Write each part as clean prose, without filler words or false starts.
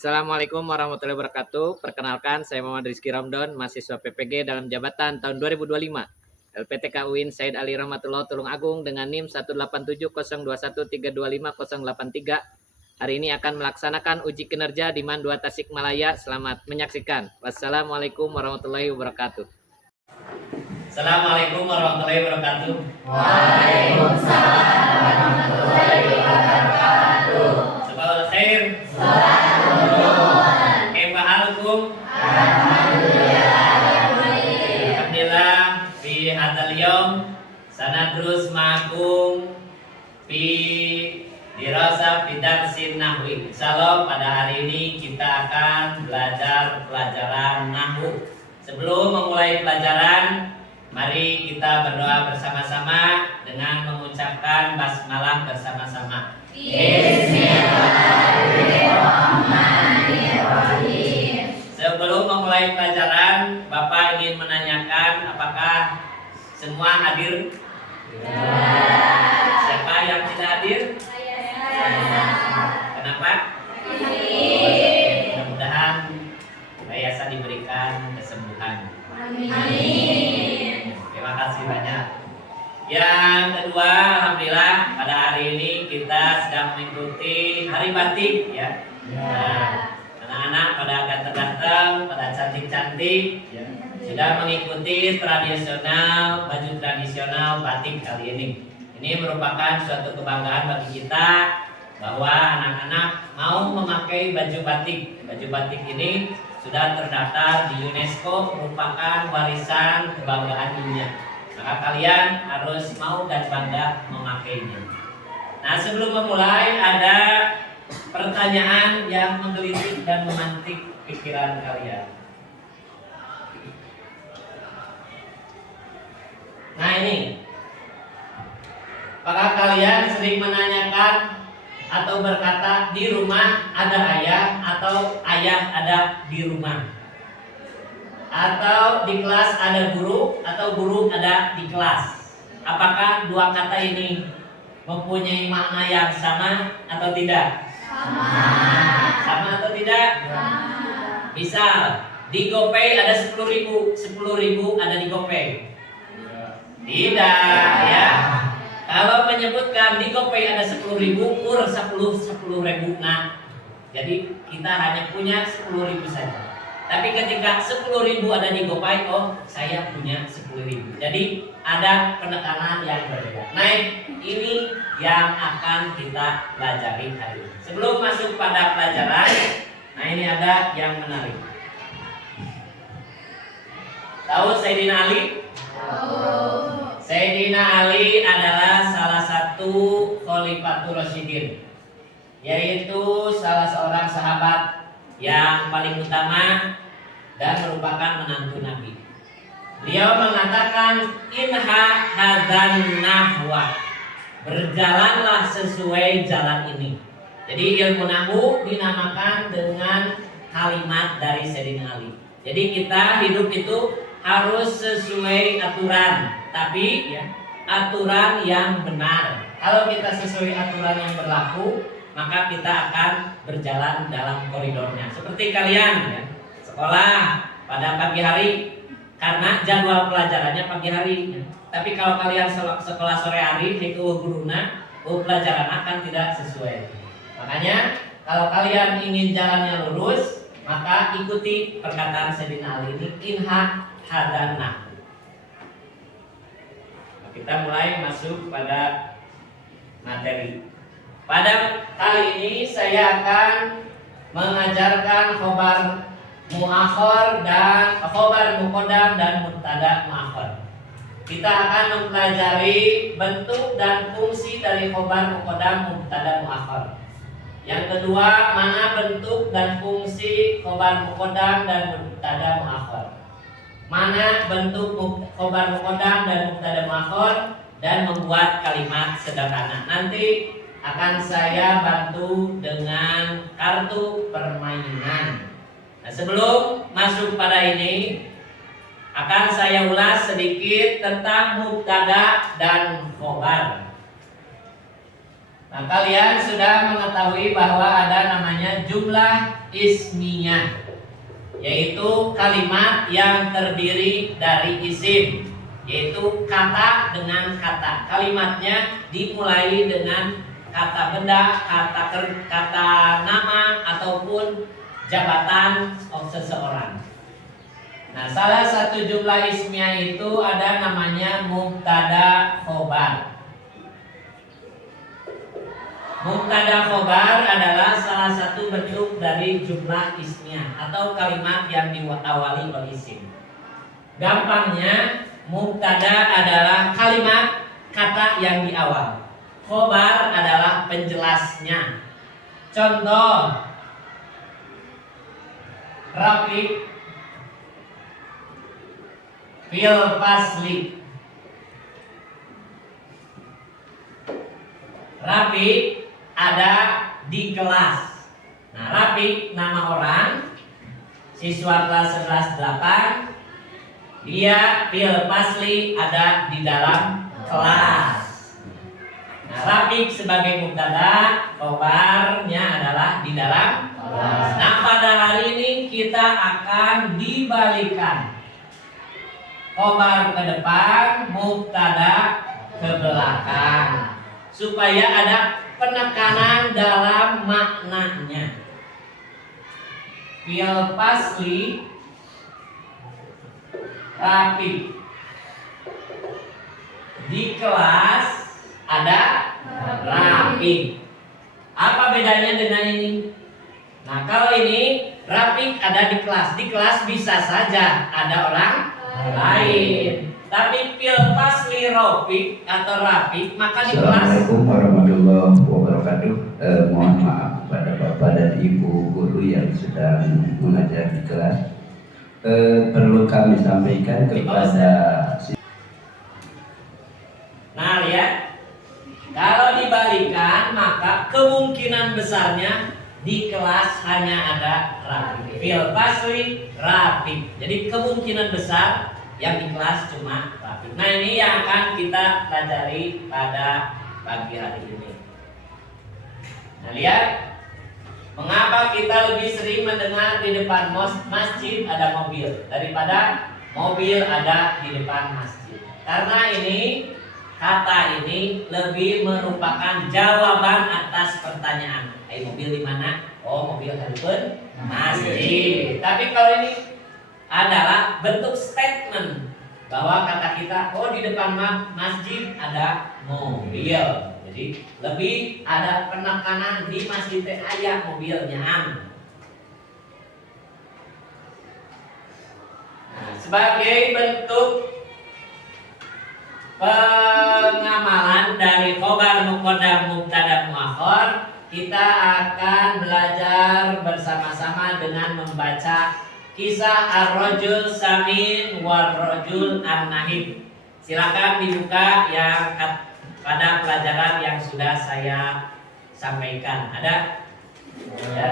Assalamualaikum warahmatullahi wabarakatuh. Perkenalkan, saya Muhammad Rizky Ramdan, mahasiswa PPG dalam jabatan tahun 2025. LPTK UIN Said Ali Rahmatullah Tulung Agung dengan NIM 1870213250883. Hari ini akan melaksanakan uji kinerja di MAN 2 Tasikmalaya. Selamat menyaksikan. Wassalamualaikum warahmatullahi wabarakatuh. Assalamualaikum warahmatullahi wabarakatuh. Waalaikumsalam warahmatullahi wabarakatuh. Sabahul khair. Kaifa halukum? Alhamdulillah. Fi hadzal yaum sanadrus ma'akum fi dirasa fi darsin nahwi. Insyaallah pada hari ini kita akan belajar pelajaran nahwu. Sebelum memulai pelajaran, mari kita berdoa bersama-sama dengan mengucapkan basmalah bersama-sama. Bismillahirrahmanirrahim. Sebelum memulai pelajaran, Bapak ingin menanyakan apakah semua hadir? Siapa yang tidak hadir? Kenapa? Mudah-mudahan Mbak Yasa diberikan kesembuhan. Amin. Terima kasih banyak. Yang kedua, alhamdulillah pada hari ini kita sedang mengikuti Hari Batik ya. Nah, anak-anak pada ganteng-ganteng, pada cantik-cantik ya, sudah mengikuti baju tradisional batik kali ini. Ini merupakan suatu kebanggaan bagi kita bahwa anak-anak mau memakai baju batik. Baju batik ini sudah terdaftar di UNESCO, merupakan warisan kebanggaan dunia. Maka kalian harus mau dan bangga memakainya. Nah, sebelum memulai ada pertanyaan yang menggelitik dan memantik pikiran kalian. Nah ini, apakah kalian sering menanyakan atau berkata di rumah ada ayah atau ayah ada di rumah? Atau di kelas ada guru atau guru ada di kelas? Apakah dua kata ini mempunyai makna yang sama atau tidak? Sama atau tidak? Misal di GoPay ada 10.000, 10.000 ada di GoPay. Tidak ya. Kalau menyebutkan di GoPay ada 10.000, kur 10.000. Nah, jadi kita hanya punya 10.000 saja. Tapi ketika 10.000 ada di GoPay, oh saya punya 10.000. Jadi ada penekanan yang berbeda. Nah, ini yang akan kita pelajari hari ini. Sebelum masuk pada pelajaran, nah ini ada yang menarik. Tahu Sayyidina Ali? Sayyidina Ali adalah salah satu Khalifatur Rasyidin, yaitu salah seorang sahabat yang paling utama dan merupakan menantu Nabi. Beliau mengatakan inha hadzan nahwa, berjalanlah sesuai jalan ini. Jadi ilmu nahwu dinamakan dengan kalimat dari Sayyidina Ali. Jadi kita hidup itu harus sesuai aturan, tapi ya, aturan yang benar. Kalau kita sesuai aturan yang berlaku, maka kita akan berjalan dalam koridornya. Seperti kalian ya, sekolah pada pagi hari karena jadwal pelajarannya pagi hari ya. Tapi kalau kalian sekolah sore hari itu guruna, pelajaran akan tidak sesuai. Makanya kalau kalian ingin jalannya lurus, maka ikuti perkataan Sayyidina Ali ini, inha hadana. Kita mulai masuk pada materi. Pada kali ini saya akan mengajarkan khobar muakhir dan khobar muqaddam dan mubtada muakhir. Kita akan mempelajari bentuk dan fungsi dari khobar muqaddam mubtada muakhir. Yang kedua, mana bentuk dan fungsi khobar muqaddam dan mubtada muakhir. Mana bentuk khobar muqaddam dan mubtada muakhir dan membuat kalimat sederhana. Nanti akan saya bantu dengan kartu permainan. Nah, sebelum masuk pada ini, akan saya ulas sedikit tentang mubtada dan khobar. Nah, kalian sudah mengetahui bahwa ada namanya jumlah ismiyah, yaitu kalimat yang terdiri dari isim, yaitu kata dengan kata. Kalimatnya dimulai dengan kata benda, kata nama ataupun jabatan seseorang. Nah, salah satu jumlah ismiyah itu ada namanya mubtada khobar. Mubtada khobar adalah salah satu bentuk dari jumlah ismiyah atau kalimat yang diawali oleh isim. Gampangnya, mubtada adalah kalimat kata yang di awal. Khobar adalah penjelasnya. Contoh, Rafiq fil fasli. Rafiq ada di kelas. Nah, Rafiq nama orang, siswa kelas 11-8. Dia fil fasli ada di dalam kelas. Nah, Rafiq sebagai mubtada, khobarnya adalah di dalam kelas. Nah, pada hari ini kita akan dibalikan. Khobar ke depan, mubtada ke belakang, supaya ada penekanan dalam maknanya. Fil fasli Rafiq, di kelas ada Rafiq. Apa bedanya dengan ini? Nah, kalau ini Rafiq ada di kelas. Di kelas bisa saja ada orang lain. Tapi fil fasli Rafiq atau Rafiq, maka di kelas. Assalamualaikum warahmatullahi wabarakatuh. Mohon maaf kepada Bapak dan Ibu guru yang sedang mengajar di kelas. Perlu kami sampaikan kepada Nah, lihat, kalau dibalikan maka kemungkinan besarnya di kelas hanya ada Rafiq. Fil fasli Rafiq. Jadi kemungkinan besar yang di kelas cuma Rafiq. Nah, ini yang akan kita pelajari pada pagi hari ini. Nah, lihat, mengapa kita lebih sering mendengar di depan masjid ada mobil daripada mobil ada di depan masjid? Karena ini, kata ini lebih merupakan jawaban atas pertanyaan. Mobil di mana? Oh, mobil hadapun masjid. Tapi kalau ini adalah bentuk statement bahwa kata kita, oh, di depan masjid ada mobil. Jadi lebih ada penekanan di masjid aya mobilnya. Nah, sebagai bentuk pengamalan dari khobar muqaddam mubtada muakhar, kita akan belajar bersama-sama dengan membaca kisah ar-rajul samin war-rajul an-nahib. Silakan dibuka yang pada pelajaran yang sudah saya sampaikan. Ada ya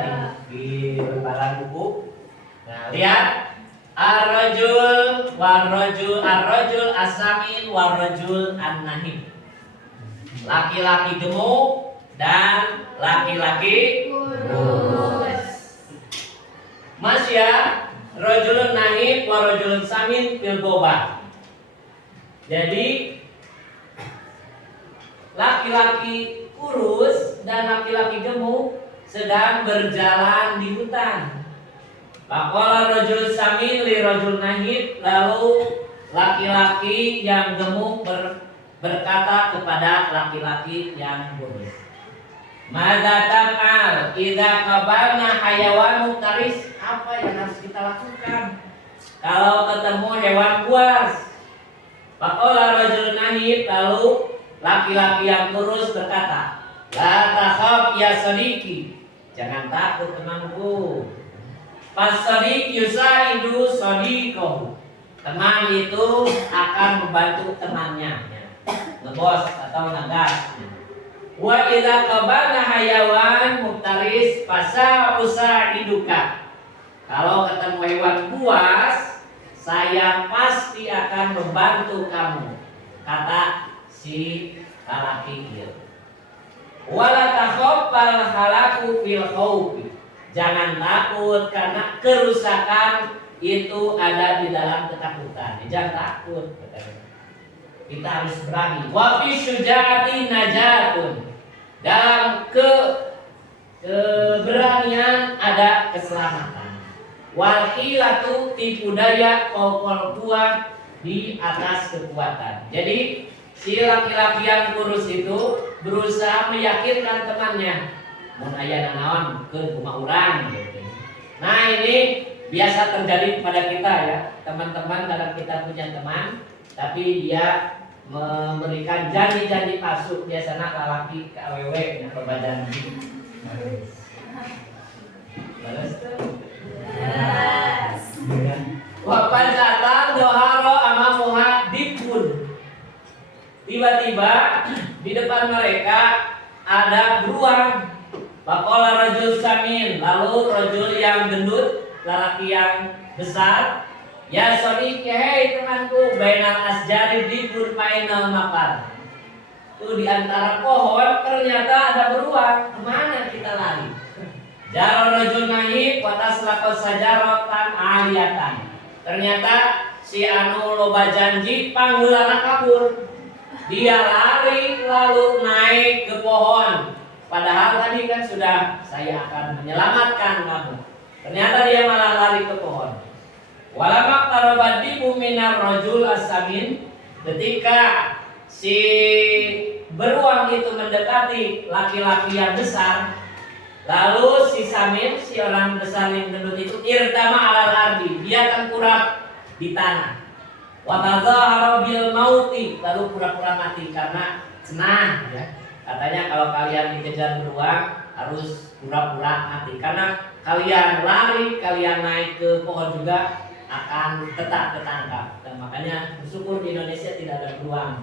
di lembaran buku. Nah, lihat, ar-rajul war-rajul, ar-rajul as-samin war-rajul an-nahib. Laki-laki gemuk dan laki-laki kurus. Masya rajulun nahib wa rajulun samin fil goba. Jadi laki-laki kurus dan laki-laki gemuk sedang berjalan di hutan. Faqala rajul samin li rajul nahib, lalu laki-laki yang gemuk berkata kepada laki-laki yang kurus, "Madza taf'al idza qabalna hayawan muftaris?" Apa yang harus kita lakukan kalau ketemu hewan buas? Faqala rajul nahib, lalu laki-laki yang kurus berkata, "La takhaf ya sadiqi." Jangan takut temanku. Fasadiq yusaidu sadiqahu. Teman itu akan membantu temannya, ngebos atau ngegas. Wa idza qabalna hayawan muftaris fasa usaiduka. Kalau ketemu hewan buas, saya pasti akan membantu kamu, kata si lelaki itu. Wala takhaffal halaku fil khaufi. Jangan takut karena kerusakan itu ada di dalam ketakutan. Jangan takut. Kita harus berani. Wa fi syujaati najatun. Dalam keberanian ada keselamatan. Wal hilatu tipu daya fawqal quwwah, di atas kekuatan. Jadi si laki-laki yang kurus itu berusaha meyakinkan temannya, mun aya nanaon ke rumah orang gitu. Nah, ini biasa terjadi pada kita ya, teman-teman. Kadang kita punya teman tapi dia memberikan janji-janji palsu, biasanya lalaki ke awewe yang berbadan. Wapan datang doharo amamuha dipun. Tiba-tiba di depan mereka ada beruang. Pakola rajul samin, lalu rajul yang gendut, lelaki yang besar, ya sodiki, hei temanku, bainal asjari dibur painal mapar. Tuh di antara pohon ternyata ada beruang. Kemana kita lari? Jaro rajul nahib watas lakos sajarotan aliyatan. Ternyata si anu loba janji panggulana kabur. Dia lari lalu naik ke pohon. Padahal tadi kan sudah saya akan menyelamatkan kamu. Ternyata dia malah lari ke pohon. Walamak tarobadibu minar rajul asamin. Ketika si beruang itu mendekati laki-laki yang besar, lalu si samin, si orang besar yang gendut itu, irtama alal ardi, dia tengkurap di tanah. Watazahara bil mauti, lalu pura-pura mati karena senang ya. Katanya kalau kalian dikejar beruang harus pura-pura mati, karena kalian lari, kalian naik ke pohon juga akan tetap ketangkap. Dan makanya bersyukur di Indonesia tidak ada beruang.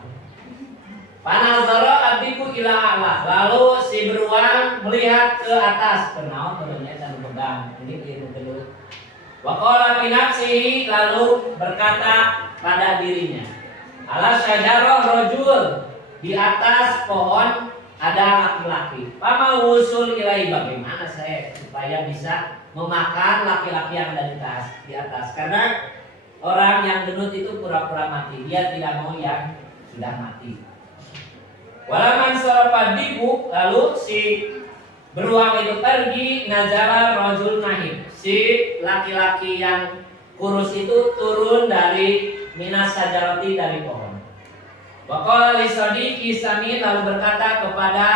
Panazara adiku ila Allah, lalu si beruang melihat ke atas, kenal turunnya dan pegang. Ini keliru kedua. Waqala fi nafsihi, lalu berkata pada dirinya, ala syajarah rajul, di atas pohon ada laki-laki. Pama wusul ilai, bagaimana saya supaya bisa memakan laki-laki yang ada di atas? Karena orang yang gendut itu pura-pura mati, dia tidak mau yang sudah mati. Walaman sarafa dibu, lalu si beruang itu pergi, nazara rajul nahib. Si laki-laki yang kurus itu turun dari minas sajarati, dari pohon. Waqala li sadiqi sami, lalu berkata kepada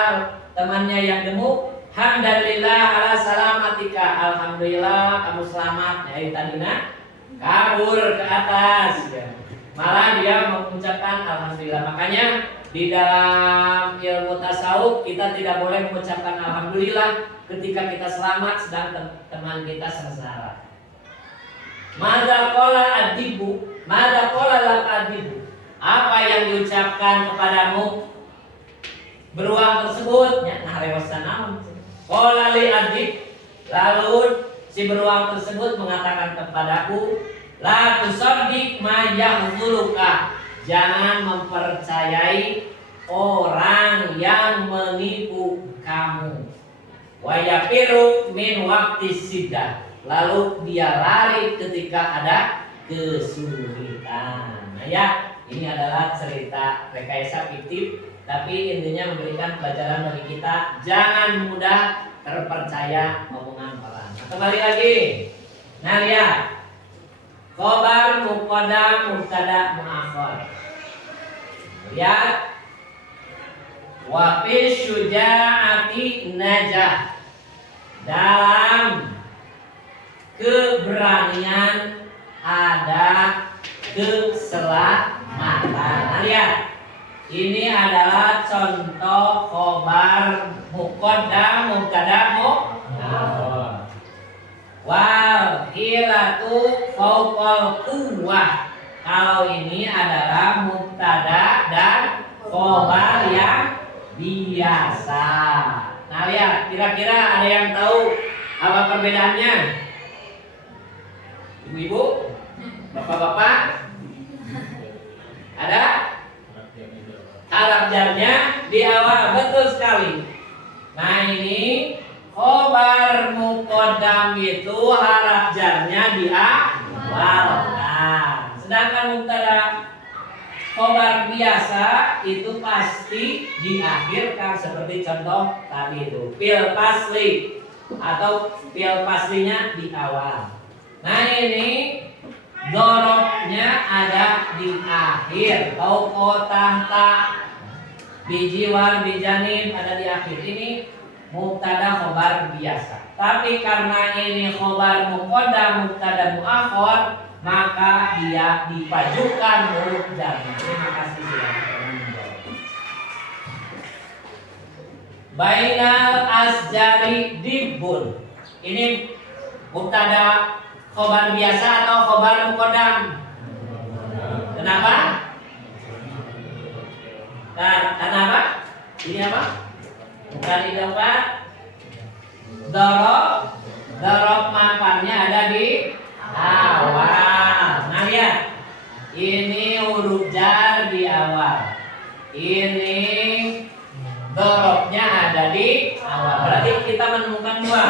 temannya yang gemuk, hamdalillah ala salamatika, alhamdulillah kamu selamat dari tadina kabur ke atas ya. Malah dia mengucapkan alhamdulillah. Makanya di dalam ilmu tasawuf kita tidak boleh mengucapkan alhamdulillah ketika kita selamat sedang teman kita sengsara. Madza qala adibu, madza qala lak adibu. Apa yang diucapkan kepadamu beruang tersebut? Nah, rewasan naon? Qala li adib, lalu si beruang tersebut mengatakan kepadaku, la tusaddiq ma yahzuruka. Jangan mempercayai orang yang menipu kamu. Wa yafiru min waqti siddah. Lalu dia lari ketika ada kesulitan. Nah ya, ini adalah cerita rekayasa fiktif, tapi intinya memberikan pelajaran bagi kita, jangan mudah terpercaya omongan orang. Nah, kembali lagi. Nah lihat, khobar muqaddam mubtada muakhar. Lihat, wa fi syujaati najah, dalam keberanian ada keselamatan. Nah, lihat, ini adalah contoh khobar muqaddam mubtada muakhar. Wal hilatu fawqal quwwah. Kalau ini adalah mubtada dan khobar yang biasa. Nah lihat, kira-kira ada yang tahu apa perbedaannya? Ibu-ibu, bapak-bapak, ada? Harap jarnya di awal, betul sekali. Nah ini khobar muqaddam itu haraf jarnya di awal. Nah, sedangkan mubtada khobar biasa itu pasti di akhir kan, seperti contoh tadi itu fil fasli atau fil faslinya di awal. Nah ini dorobnya ada di akhir. Tauko tahta bijiwar bijanin ada di akhir. Ini mubtada khobar biasa. Tapi karena ini khobar muqaddam mubtada muakhar, maka dia dipajukan huruf jarnya. Terima kasih sudah menonton. Bainal asjari dibbun. Ini mubtada khobar biasa atau khobar muqaddam? Kenapa? Kenapa? Ini apa? Bukan ini apa? Dorob makannya ada di awal. Nah lihat, ini huruf jar di awal. Ini dorobnya ada di awal. Berarti kita menemukan dua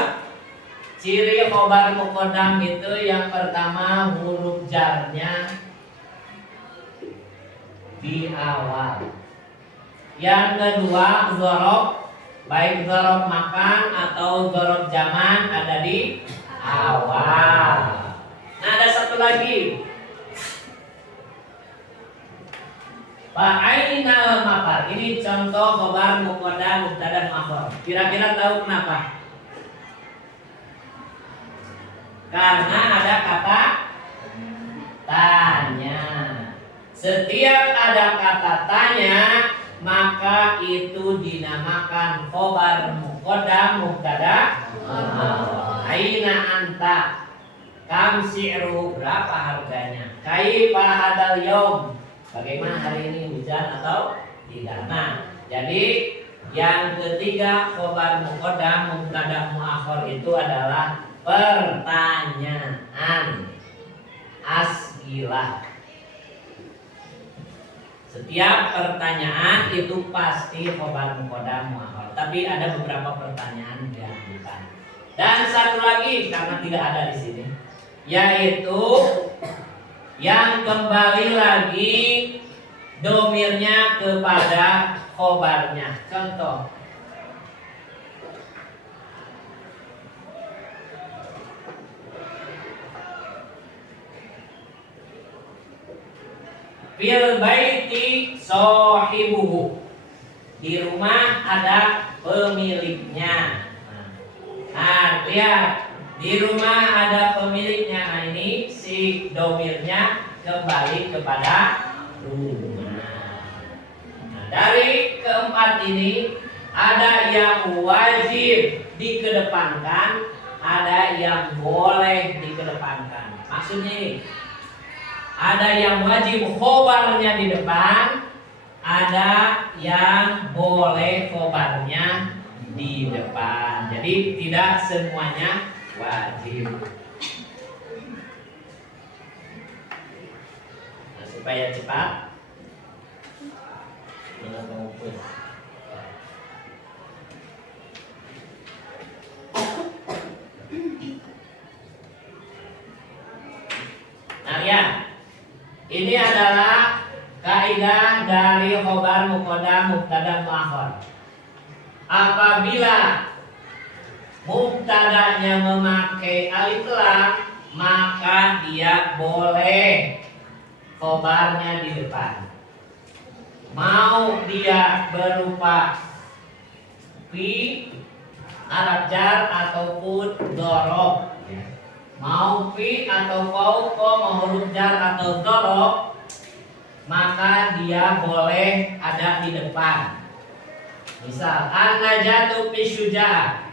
ciri khobar muqaddam itu. Yang pertama huruf jarnya di awal. Yang kedua dzarab, baik dzarab makan atau dzarab zaman ada di awal. Nah ada satu lagi, fa'ainal mafar. Ini contoh khobar muqaddam mubtada muakhar. Kira-kira tahu kenapa? Karena ada kata tanya. Setiap ada kata tanya, maka itu dinamakan khobar muqaddam mubtada. Aina anta, kam si'ru, berapa harganya, kaifa hadal yaum, bagaimana hari ini, hujan atau tidak. Nah jadi yang ketiga khobar muqaddam mubtada muakhar itu adalah pertanyaan, as'ilah. Setiap pertanyaan itu pasti khobar muqaddam muakhar. Tapi ada beberapa pertanyaan yang bukan. Dan satu lagi karena tidak ada di sini, yaitu yang kembali lagi domirnya kepada khobarnya. Contoh, fil baiti sahibuhu, di rumah ada pemiliknya. Nah lihat, di rumah ada pemiliknya. Nah ini si domirnya kembali kepada rumah. Nah dari keempat ini ada yang wajib dikedepankan, ada yang boleh dikedepankan. Maksudnya ini, ada yang wajib khobarnya di depan, ada yang boleh khobarnya di depan. Jadi tidak semuanya wajib. Nah, supaya cepat, nah lihat, ini adalah kaidah dari khobar muqaddam mubtada muakhar. Apabila mubtadanya memakai alif lam, maka dia boleh khobarnya di depan. Mau dia berupa fi, haraf jar ataupun dzarab. Mau fi atau fauqa, mau huruf jar atau dzarab, maka dia boleh ada di depan. Misal an-najatu fi syuja'ah,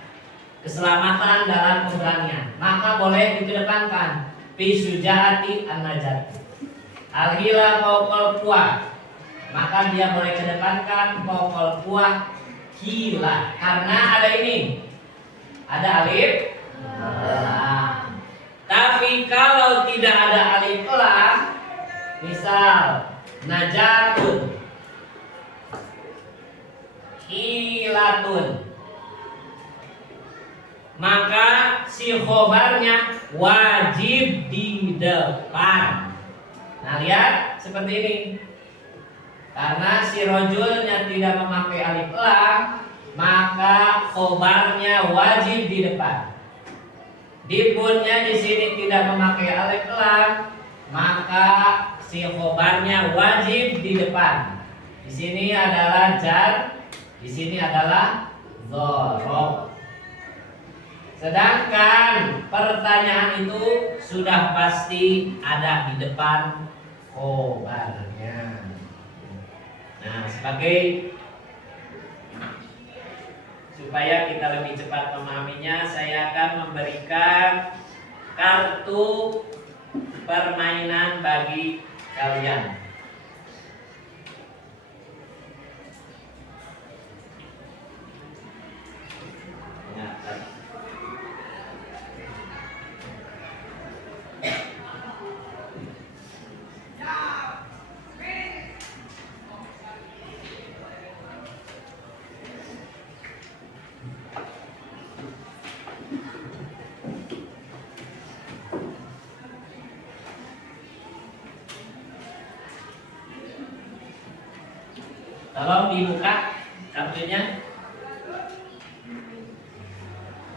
keselamatan dalam pemberanian, maka boleh dikedepankan fi syuja'ati an-najat. Al-hila fauqal quwah, maka dia boleh kedepankan fauqal quwah hila, karena ada ini, ada alif lam. Tapi kalau tidak ada alif lam, misal najatun, hilatun, maka si khobarnya wajib di depan. Nah, lihat seperti ini. Karena si rojulnya tidak memakai alif lam, maka khobarnya wajib di depan. Dibunnya di sini tidak memakai alif lam, maka si khobarnya wajib di depan. Di sini adalah jar, di sini adalah dzaraf. Sedangkan pertanyaan itu sudah pasti ada di depan khobarnya. Nah, sebagai supaya kita lebih cepat memahaminya, saya akan memberikan kartu permainan bagi kalian. Tolong dibuka kartunya.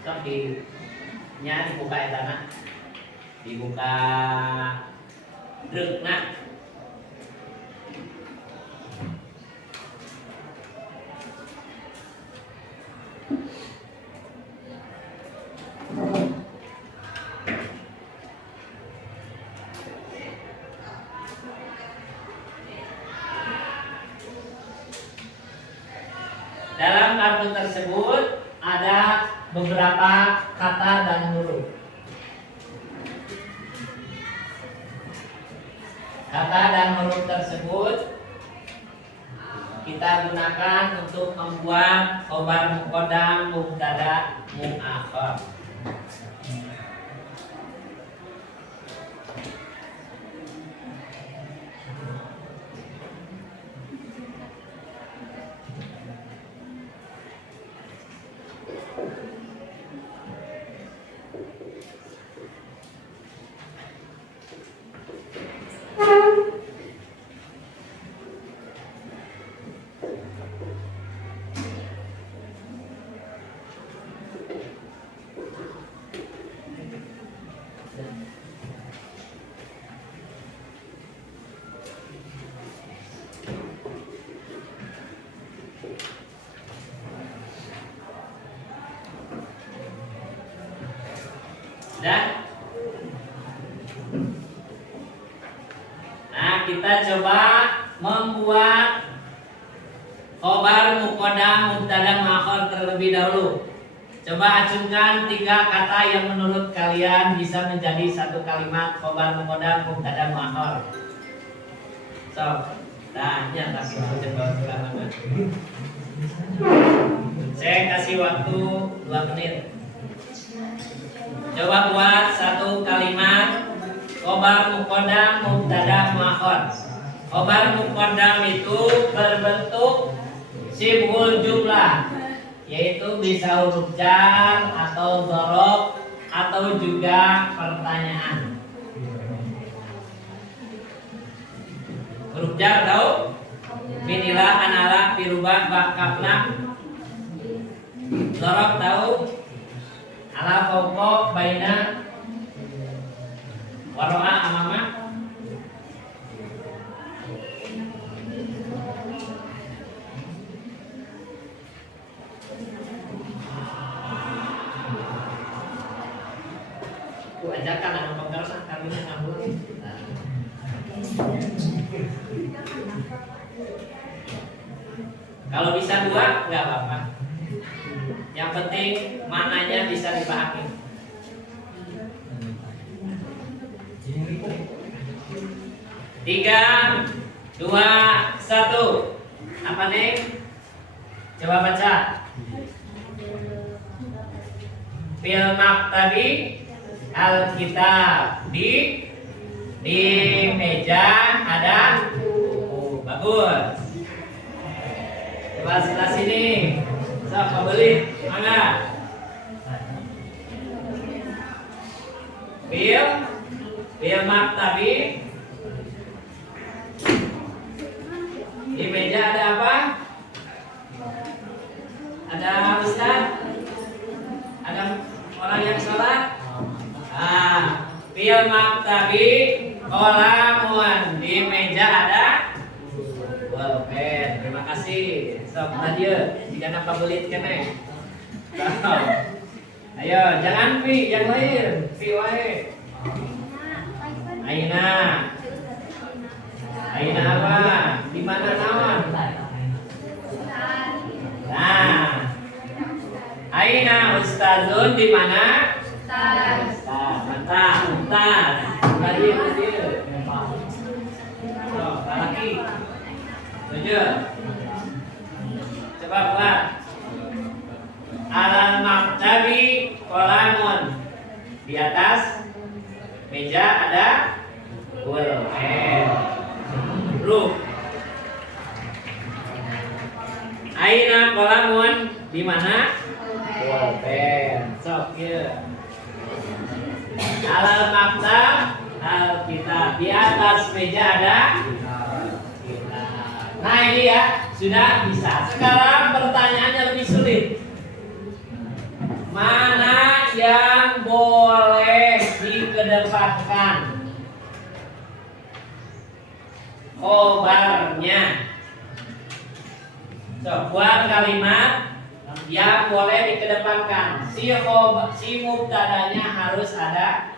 Sok dibuka ya tanah. Dibuka drukna. Dalam kartu tersebut ada beberapa kata dan huruf. Kata dan huruf tersebut kita gunakan untuk membuat khobar muqaddam, mubtada, muakhar. Dan nah, kita coba membuat khobar muqaddam, mubtada, muakhar terlebih dahulu. Coba acungkan 3 kata yang menurut kalian bisa menjadi satu kalimat khobar muqaddam, mubtada, muakhar. So, tanya tapi coba sekarang. Saya kasih waktu 2 menit. Coba buat satu kalimat khobar muqaddam, mubtada, muakhar. Khobar muqaddam itu berbentuk sibhul jumlah, yaitu bisa huruf jar atau dzaraf atau juga pertanyaan. Huruf jar tahu? Binilah, anala, firubah, bakapna. Dzaraf tahu? Ala fauqa, baina, waro'a, amama. Ku ajakan ada penggarap kami ngambul. Kalau bisa 2 nggak apa-apa. Yang penting maknanya bisa dipahami. 3, 2, 1. Apa nih? Coba baca. Fil maktabi alkitab, di meja ada buku. Bagus. Coba sebelah sini. Sok beli, mangga. Fil maktabi. Di meja ada apa? Ada ustaz? Ada orang yang sholat? Fil maktabi qalamun. Di meja ada pulpen. Terima kasih. Sok lanjut. Jika napa belit kene. Ayo, jangan pi yang lain. Pi wae. Aina. Aina apa? Di mana naon? Nah. Aina ustazun di mana? Ustaz. Mantap. Ustaz. Tadi kecil. Oh, lagi. Tujuh. Coba buat. Alal maktabi qalamun. Di atas meja ada pulpen. Ruh. Aina qalamun di mana? Pulpen. Sok ya. Alal maktab alkitab. Di atas meja ada kitab. Nah ini ya sudah bisa. Sekarang pertanyaannya lebih sulit. Mana yang boleh dikedepankan? Khobarnya. Buat kalimat yang boleh dikedepankan. Si mubtadanya harus ada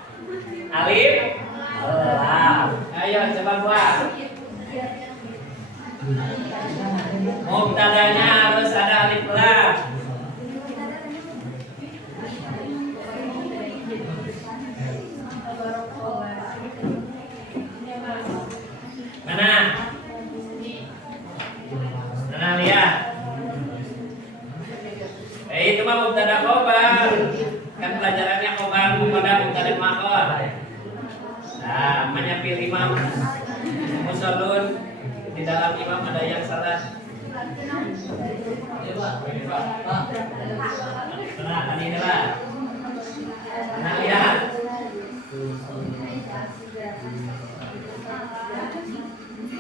alif lam. Ayo coba buat. Mubtadanya harus ada alif lam. Mana? Mana lihat? Itu mah mubtada khobar. Kan pelajarannya khobar mubtada makhor. Nah, menyapir imam musallun di dalam imam ada yang salah. Nah, tadi ini lah. Nah, lihat.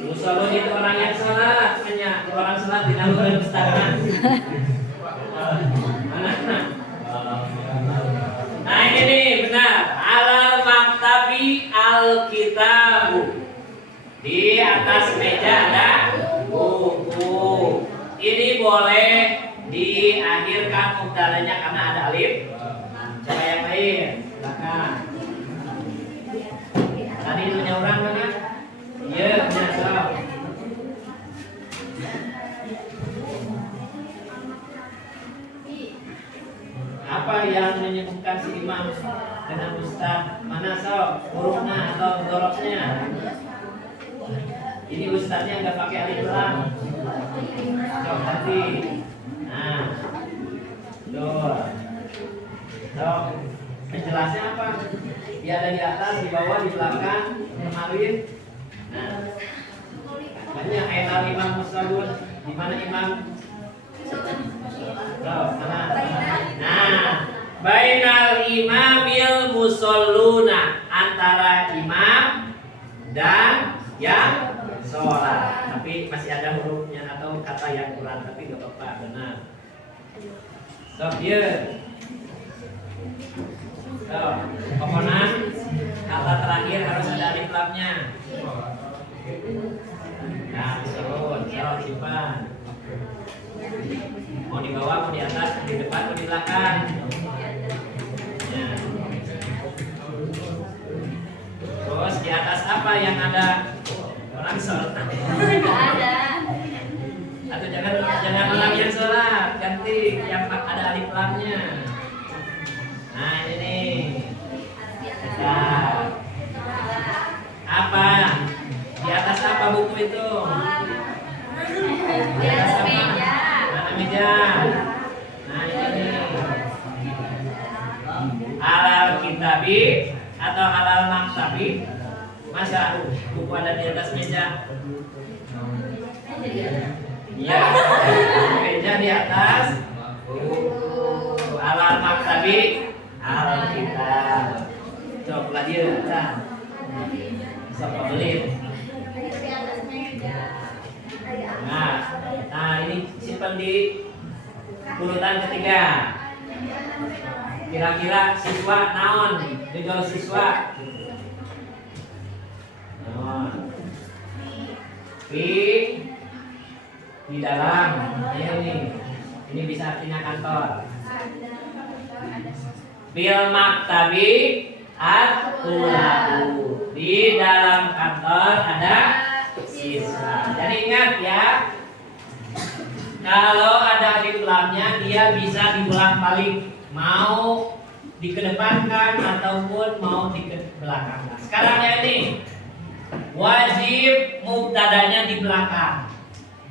Musallun itu orang yang salat, hanya orang salat tidak boleh ustazan. Nah ini nih benar. Alal maktabi alkitabu. Di atas meja ada buku. Ini boleh diakhirkan mubtadanya karena ada alif. Coba yang lain. Silakan. Tadi punya orang mana? Iya, punya sok. Apa yang menyebutkan si imam dengan ustaz? Mana sok? Hurufnya atau doroknya? Ini ustaznya nggak pakai alif lam. Sok nanti. Nah, tuh. Sok. Penjelasnya apa? Dia ada di atas, di bawah, di belakang, kemarin. Nah, banyak ayat imam musallun. Di mana imam? Nah, bainal imamil musalluna, antara imam dan yang sholat. Tapi masih ada hurufnya atau kata yang kurang, tapi gak apa-apa, benar. Sofian. Pokoknya kata terakhir harus ada alif lamnya. Nah, turun, simpan. Mau di bawah, mau di atas, di depan, mau di belakang. Ya. Terus di atas apa yang ada orang sholat? Ada. Atau jangan orang yang sholat, ganti yang ada alif lamnya. Nah ini nih. Nah. Apa? Di atas apa buku itu? Di atas meja. Mana meja? Nah ini. Halal kitabi atau halal maktabi? Masa buku ada di atas meja? Iya. Meja di atas. Halal maktabi, halal kitab. Coba Sok belit. Nah ini simpan di urutan ketiga. Kira-kira siswa naon? Judul siswa. Naon? Di dalam ini bisa artinya kantor. Bil maktabi at-tulabu. Di dalam kantor ada siswa. Jadi ingat ya, kalau ada alif lamnya dia bisa dibolak-balik, mau dikedepankan ataupun mau dibelakangkan. Sekarang ya ini wajib mubtadanya di belakang.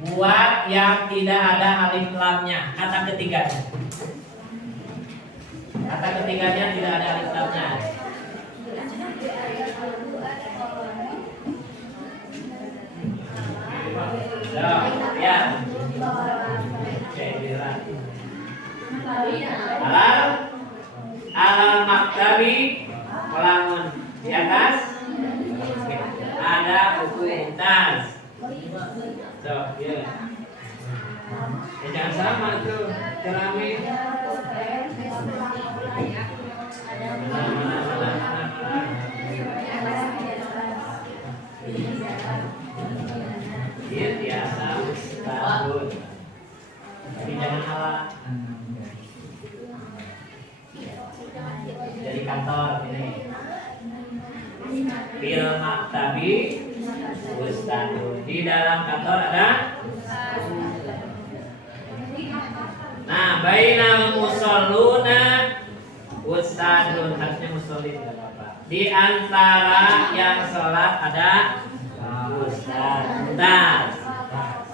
Buat yang tidak ada alif lamnya, kata ketiganya. Kata ketiganya tidak ada alif lamnya. Ya. Alal maktabi melamun di atas ada buku tas. So, ya. Jangan sama tuh, cerame. Biasa setahun. Tapi jangan salah. Jadi kantor ini. Bil maktabi ustadun. Di dalam kantor ada. Nah, bainal musalluna ustadun, harusnya musallin enggak apa-apa. Di antara yang sholat ada ustad. Bentar.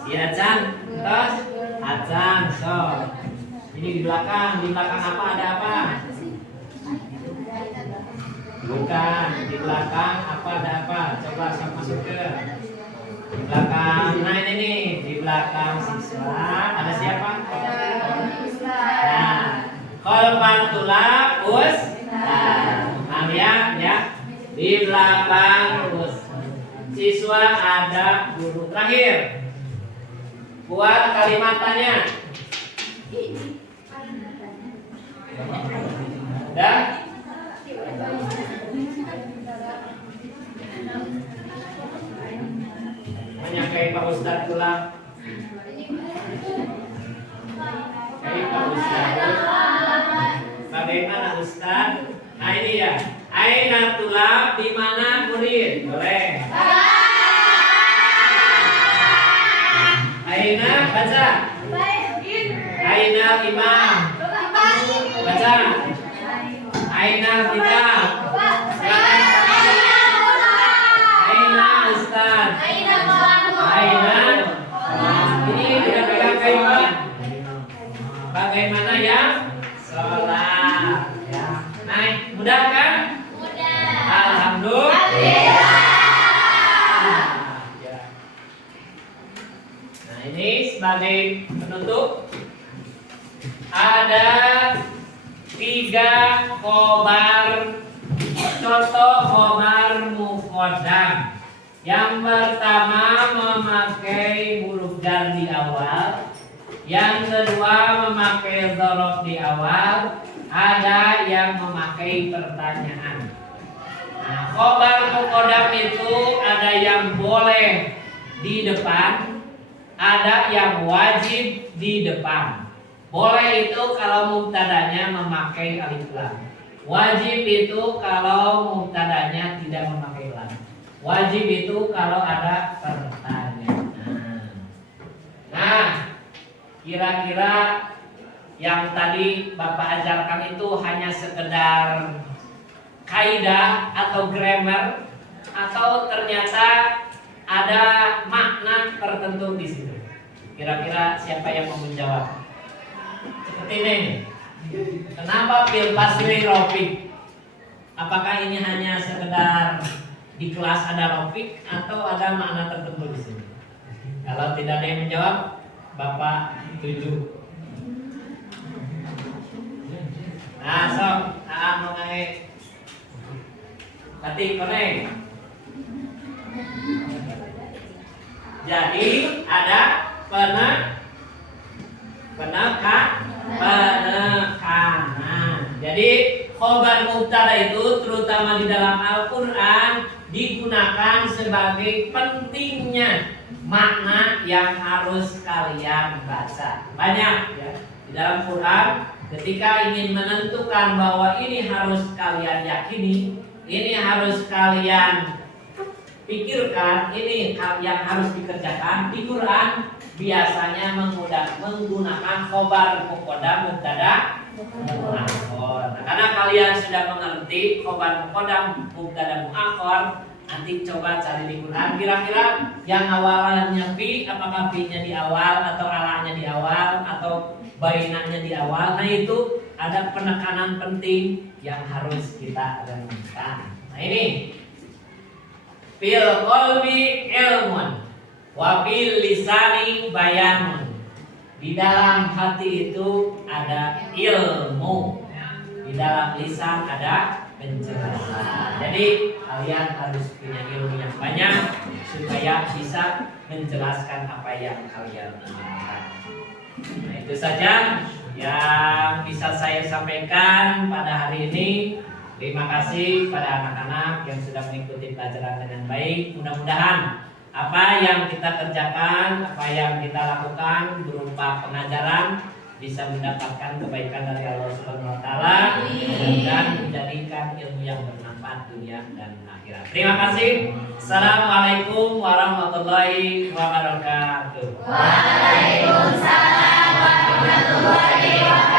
Si Acan, terus Acan, so. Ini di belakang apa ada apa? Bukan, di belakang apa ada apa? Coba saya masuk ke belakang. Nah ini nih, di belakang siswa ada siapa? Nah, kolpan tulak nah lihat ya, di belakang siswa ada guru. Terakhir, buat kalimatannya. Udah? Menyakai Pak Ustadz pulang. Kayak Pak Ustadz. Bagaimana Ustadz? Nah ini ya. Aina tulab, di mana murid? Boleh. Aina baca. Aina imam. Baca. Aina kitab. Aina ustaz. Aina. Ini tidak pegang kaitan. Bagaimana ya? Sholat. Ya. Naik. Mudah kan? Mudah. Alhamdulillah. Ya. Nah ini sebagai penutup ada 3 khobar, contoh khobar muqaddam. Yang pertama memakai huruf jar di awal, yang kedua memakai dzaraf di awal, ada yang memakai pertanyaan. Nah, khobar muqaddam itu ada yang boleh di depan, ada yang wajib di depan. Boleh itu kalau mubtadanya memakai alif lam. Wajib itu kalau mubtadanya tidak memakai lam. Wajib itu kalau ada pertanyaan. Nah, kira-kira yang tadi Bapak ajarkan itu hanya sekedar kaidah atau grammar, atau ternyata ada makna tertentu di situ. Kira-kira siapa yang mau menjawab? Seperti ini. Kenapa bil fasli rofik? Apakah ini hanya sekedar di kelas ada rofik atau ada makna tertentu di sini? Kalau tidak ada yang menjawab, Bapak tuju. Nah, sok, mengenai batik koneng. Jadi ada penekanan. Jadi khobar mubtada itu terutama di dalam Al-Quran digunakan sebagai pentingnya makna yang harus kalian baca. Banyak ya di dalam Quran ketika ingin menentukan bahwa ini harus kalian yakini, ini harus kalian pikirkan, ini yang harus dikerjakan. Di Quran biasanya menggunakan khobar mubtada muakhar. Nah, karena kalian sudah mengerti khobar mubtada muakhar, nanti coba cari di Quran kira-kira yang awalannya fi, apakah fi-nya di awal atau alanya di awal atau bainanya di awal. Nah itu ada penekanan penting yang harus kita renungkan. Nah ini fil qalbi ilmun wa fil lisani bayanun. Di dalam hati itu ada ilmu, di dalam lisan ada penjelasan. Jadi kalian harus punya ilmu yang banyak supaya bisa menjelaskan apa yang kalian inginkan. Nah itu saja yang bisa saya sampaikan pada hari ini. Terima kasih pada anak-anak yang sudah mengikuti pelajaran dengan baik. Mudah-mudahan apa yang kita kerjakan, apa yang kita lakukan berupa pengajaran bisa mendapatkan kebaikan dari Allah Subhanahu wa taala dan menjadikan ilmu yang bermanfaat dunia dan akhirat. Terima kasih. Assalamualaikum warahmatullahi wabarakatuh. Waalaikumsalam warahmatullahi wabarakatuh.